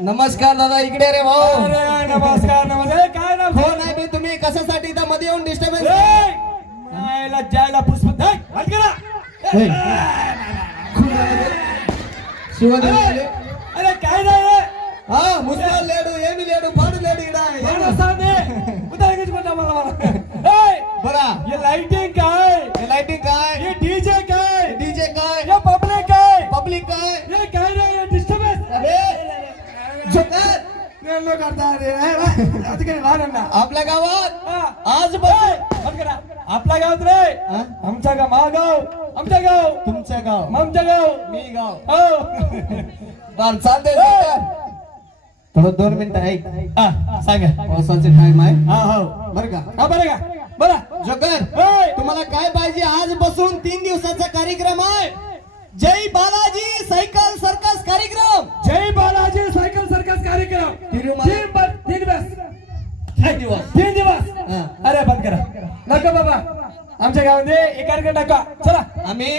नमस्कार दादा इकडे रे भाऊ नमस्कार नमस्कार काय ना हो नाही मी तुम्ही कशासाठी इथं मध्ये येऊन डिस्टर्बन्स जायला जायला पुष्प శివదేవుడు అరే కాయదా ఆ ముసలి లేడు ఏమి లేడు పాడు లేడు ఇడా ఏడొస్తాంది ఉదరించుకుంటాం ఏయ్! బరా. ఈ లైటింగ్ కాయ్. ఈ లైటింగ్ కాయ్? ఈ డీజే కాయ్? డీజే కాయ్? ఈ పబ్లిక్ కాయ్? పబ్లిక్ కాయ్? लहान आहे ना. आपल्या गावात. आज बस. आपला गावात रे? आमचा गाव मा गाव. आमचा गाव. तुमचं गाव आमचा गाव. मी गाव. हो. बर चालते थोडं दोन मिनिटं ऐक. हा, सांगा. पावसाचे टाइम आहे. हा हो. बरं का? हा बरं का? बरं. जोकर होय. तुम्हाला काय पाहिजे आज बसून तीन दिवसाचा कार्यक्रम आहे? जय बालाजी! तीन दिवस. तीन दिवस. तीन दिवस. अरे बंद करा. नका बाबा. आमच्या गावामध्ये एक कार्यक्रम टाका चला. आम्ही